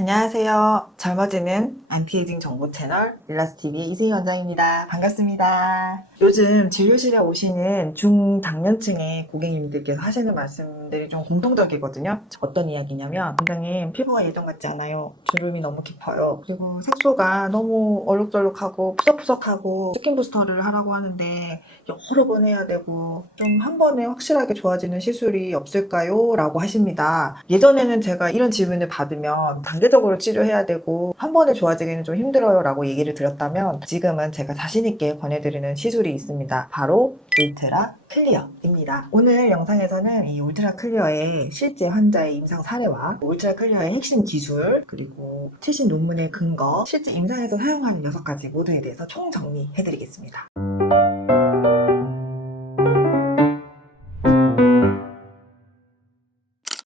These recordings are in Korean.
안녕하세요. 젊어지는 안티에이징 정보 채널 일라스TV의 이세희 원장입니다. 반갑습니다. 요즘 진료실에 오시는 중장년층의 고객님들께서 하시는 말씀들이 좀 공통적이거든요. 어떤 이야기냐면, 원장님 피부가 예전 같지 않아요. 주름이 너무 깊어요. 그리고 색소가 너무 얼룩덜룩하고 푸석푸석하고 스킨 부스터를 하라고 하는데 여러 번 해야 되고 좀 한 번에 확실하게 좋아지는 시술이 없을까요? 라고 하십니다. 예전에는 제가 이런 질문을 받으면 단계적으로 치료해야 되고 한 번에 좋아지기는 좀 힘들어요 라고 얘기를 드렸다면, 지금은 제가 자신있게 권해드리는 시술이 있습니다. 바로 울트라 클리어입니다. 오늘 영상에서는 이 울트라 클리어의 실제 환자의 임상 사례와 울트라 클리어의 핵심 기술, 그리고 최신 논문의 근거, 실제 임상에서 사용하는 6가지 모드에 대해서 총정리해드리겠습니다.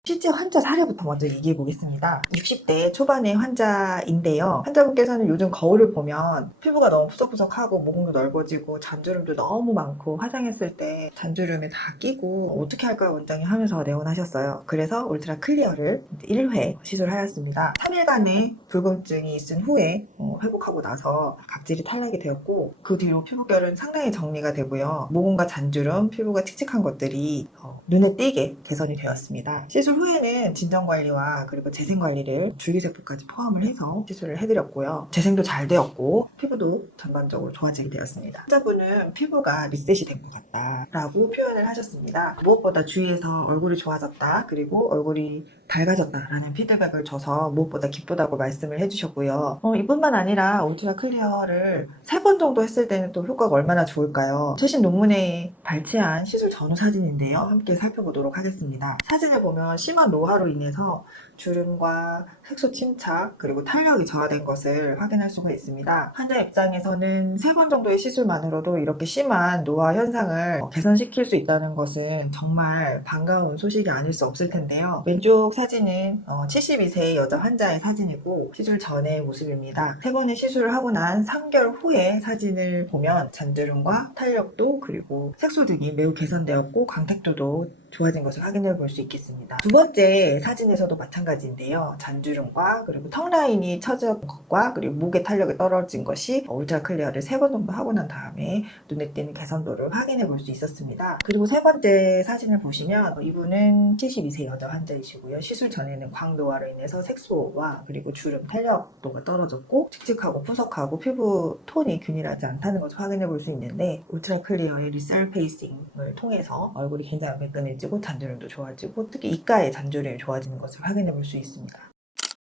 실제 환자 사례부터 먼저 얘기해 보겠습니다. 60대 초반의 환자인데요. 환자분께서는 요즘 거울을 보면 피부가 너무 푸석푸석하고 모공도 넓어지고 잔주름도 너무 많고, 화장했을 때 잔주름에 다 끼고 어떻게 할까요 원장님 하면서 내원하셨어요. 그래서 울트라 클리어를 1회 시술하였습니다. 3일간의 붉은증이 있은 후에 회복하고 나서 각질이 탈락이 되었고, 그 뒤로 피부결은 상당히 정리가 되고요. 모공과 잔주름, 피부가 칙칙한 것들이 눈에 띄게 개선이 되었습니다. 시술 후에는 진정관리와 그리고 재생관리를 줄기세포까지 포함을 해서 시술을 해드렸고요. 재생도 잘 되었고 피부도 전반적으로 좋아지게 되었습니다. 환자분은 피부가 리셋이 된 것 같다라고 표현을 하셨습니다. 무엇보다 주위에서 얼굴이 좋아졌다, 그리고 얼굴이 밝아졌다라는 피드백을 줘서 무엇보다 기쁘다고 말씀을 해주셨고요. 이뿐만 아니라 울트라 클리어를 3번 정도 했을 때는 또 효과가 얼마나 좋을까요? 최신 논문에 발췌한 시술 전후 사진인데요. 함께 살펴보도록 하겠습니다. 사진을 보면 심한 노화로 인해서 주름과 색소 침착, 그리고 탄력이 저하된 것을 확인할 수가 있습니다. 환자 입장에서는 3번 정도의 시술만으로도 이렇게 심한 노화 현상을 개선시킬 수 있다는 것은 정말 반가운 소식이 아닐 수 없을 텐데요. 왼쪽 사진은 72세의 여자 환자의 사진이고 시술 전의 모습입니다. 3번의 시술을 하고 난 3개월 후에 사진을 보면 잔주름과 탄력도 그리고 색소 등이 매우 개선되었고 광택도도 좋아진 것을 확인해 볼 수 있겠습니다. 두 번째 사진에서도 마찬가지인데요. 잔주름과 그리고 턱 라인이 처진 것과 그리고 목의 탄력이 떨어진 것이 울트라 클리어를 3번 정도 하고 난 다음에 눈에 띄는 개선도를 확인해 볼 수 있었습니다. 그리고 3번째 사진을 보시면 이분은 72세 여자 환자이시고요. 시술 전에는 광노화로 인해서 색소와 그리고 주름 탄력도가 떨어졌고 칙칙하고 푸석하고 피부 톤이 균일하지 않다는 것을 확인해 볼 수 있는데, 울트라 클리어의 리서페이싱을 통해서 얼굴이 굉장히 매끈해지고 잔주름도 좋아지고 특히 이가의 잔주름이 좋아지는 것을 확인해 볼 수 있습니다.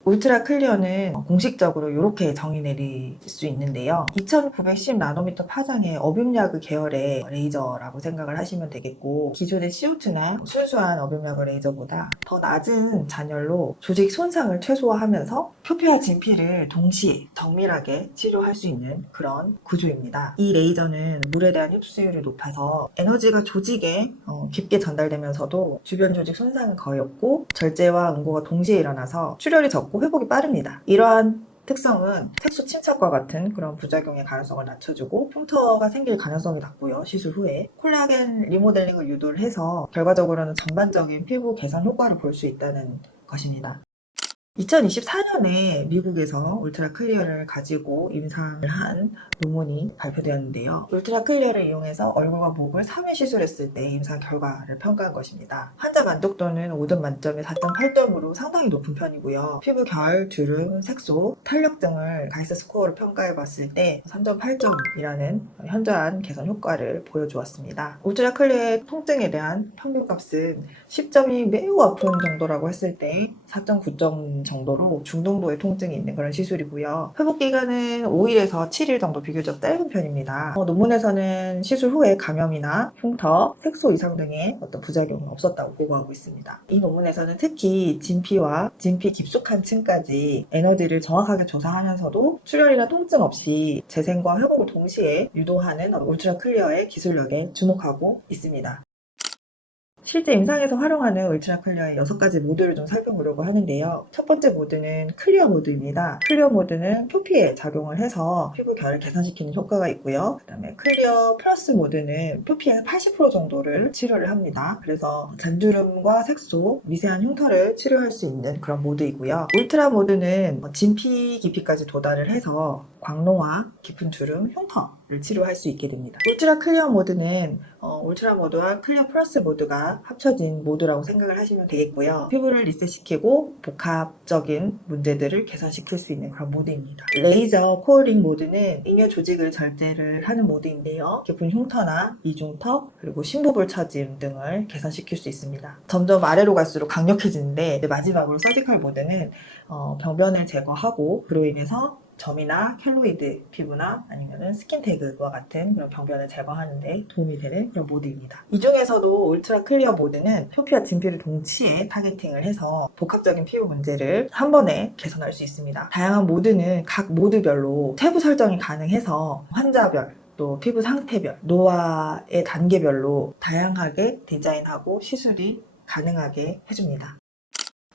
울트라 클리어는 공식적으로 이렇게 정의 내릴 수 있는데요. 2910 나노미터 파장의 어뷸야그 계열의 레이저라고 생각을 하시면 되겠고, 기존의 CO2나 순수한 어뷸야그 레이저보다 더 낮은 잔열로 조직 손상을 최소화하면서 표피와 진피를 동시에 정밀하게 치료할 수 있는 그런 구조입니다. 이 레이저는 물에 대한 흡수율이 높아서 에너지가 조직에 깊게 전달되면서도 주변 조직 손상은 거의 없고 절제와 응고가 동시에 일어나서 출혈이 적고 회복이 빠릅니다. 이러한 특성은 색소 침착과 같은 그런 부작용의 가능성을 낮춰주고 흉터가 생길 가능성이 낮고요. 시술 후에 콜라겐 리모델링을 유도를 해서 결과적으로는 전반적인 피부 개선 효과를 볼 수 있다는 것입니다. 2024년에 미국에서 울트라 클리어를 가지고 임상을 한 논문이 발표되었는데요. 울트라 클리어를 이용해서 얼굴과 목을 3회 시술했을 때 임상 결과를 평가한 것입니다. 환자 만족도는 5점 만점에 4.8점으로 상당히 높은 편이고요. 피부 결, 주름, 색소, 탄력 등을 가이스 스코어를 평가해 봤을 때 3.8점이라는 현저한 개선 효과를 보여주었습니다. 울트라 클리어의 통증에 대한 평균값은 10점이 매우 아픈 정도라고 했을 때 4.9점 정도로 중등도의 통증이 있는 그런 시술이고요. 회복 기간은 5일에서 7일 정도 비교적 짧은 편입니다. 논문에서는 시술 후에 감염이나 흉터, 색소 이상 등의 어떤 부작용은 없었다고 보고하고 있습니다. 이 논문에서는 특히 진피와 진피 깊숙한 층까지 에너지를 정확하게 조사하면서도 출혈이나 통증 없이 재생과 회복을 동시에 유도하는 울트라 클리어의 기술력에 주목하고 있습니다. 실제 임상에서 활용하는 울트라 클리어의 6가지 모드를 좀 살펴보려고 하는데요. 첫 번째 모드는 클리어 모드입니다. 클리어 모드는 표피에 작용을 해서 피부 결을 개선시키는 효과가 있고요. 그 다음에 클리어 플러스 모드는 표피의 80% 정도를 치료를 합니다. 그래서 잔주름과 색소, 미세한 흉터를 치료할 수 있는 그런 모드이고요. 울트라 모드는 진피 깊이까지 도달을 해서 광노화, 깊은 주름, 흉터를 치료할 수 있게 됩니다. 울트라 클리어 모드는 울트라 모드와 클리어 플러스 모드가 합쳐진 모드라고 생각을 하시면 되겠고요. 피부를 리셋시키고 복합적인 문제들을 개선시킬 수 있는 그런 모드입니다. 레이저 코어링 모드는 잉여 조직을 절제를 하는 모드인데요. 깊은 흉터나 이중턱, 그리고 심부볼 처짐 등을 개선시킬 수 있습니다. 점점 아래로 갈수록 강력해지는데 마지막으로 서지컬 모드는 병변을 제거하고 그로 인해서 점이나 켈로이드 피부나 아니면은 스킨 태그와 같은 그런 병변을 제거하는 데 도움이 되는 그런 모드입니다. 이 중에서도 울트라 클리어 모드는 표피와 진피를 동시에 타겟팅을 해서 복합적인 피부 문제를 한 번에 개선할 수 있습니다. 다양한 모드는 각 모드별로 세부 설정이 가능해서 환자별 또 피부 상태별, 노화의 단계별로 다양하게 디자인하고 시술이 가능하게 해줍니다.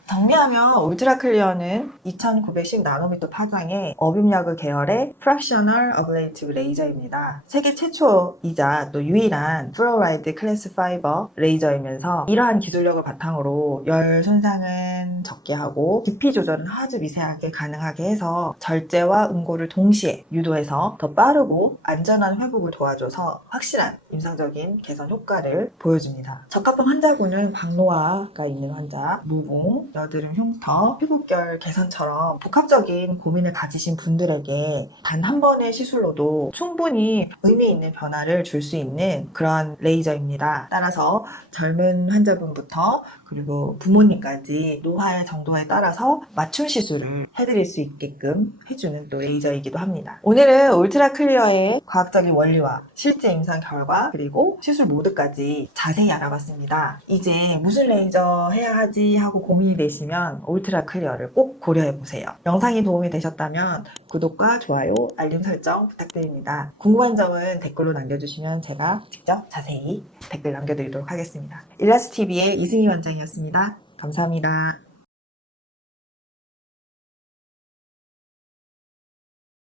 정리하면 울트라 클리어는 2910나노미터 파장의 어빔야그 계열의 프랙셔널 어블레이티브 레이저입니다. 세계 최초이자 또 유일한 플로라이드 클래스 파이버 레이저이면서 이러한 기술력을 바탕으로 열 손상은 적게 하고 깊이 조절은 아주 미세하게 가능하게 해서 절제와 응고를 동시에 유도해서 더 빠르고 안전한 회복을 도와줘서 확실한 임상적인 개선 효과를 보여줍니다. 적합한 환자군은 광노화가 있는 환자, 무공, 여드름 흉터, 피부결 개선처럼 복합적인 고민을 가지신 분들에게 단 한 번의 시술로도 충분히 의미 있는 변화를 줄 수 있는 그런 레이저입니다. 따라서 젊은 환자분부터 그리고 부모님까지 노화의 정도에 따라서 맞춤 시술을 해드릴 수 있게끔 해주는 또 레이저이기도 합니다. 오늘은 울트라 클리어의 과학적인 원리와 실제 임상 결과 그리고 시술 모드까지 자세히 알아봤습니다. 이제 무슨 레이저 해야 하지 하고 고민이 되시면 울트라 클리어를 꼭 고려해보세요. 영상이 도움이 되셨다면 구독과 좋아요, 알림 설정 부탁드립니다. 궁금한 점은 댓글로 남겨주시면 제가 직접 자세히 댓글 남겨드리도록 하겠습니다. 일라스TV의 이승희 원장이었습니다. 감사합니다.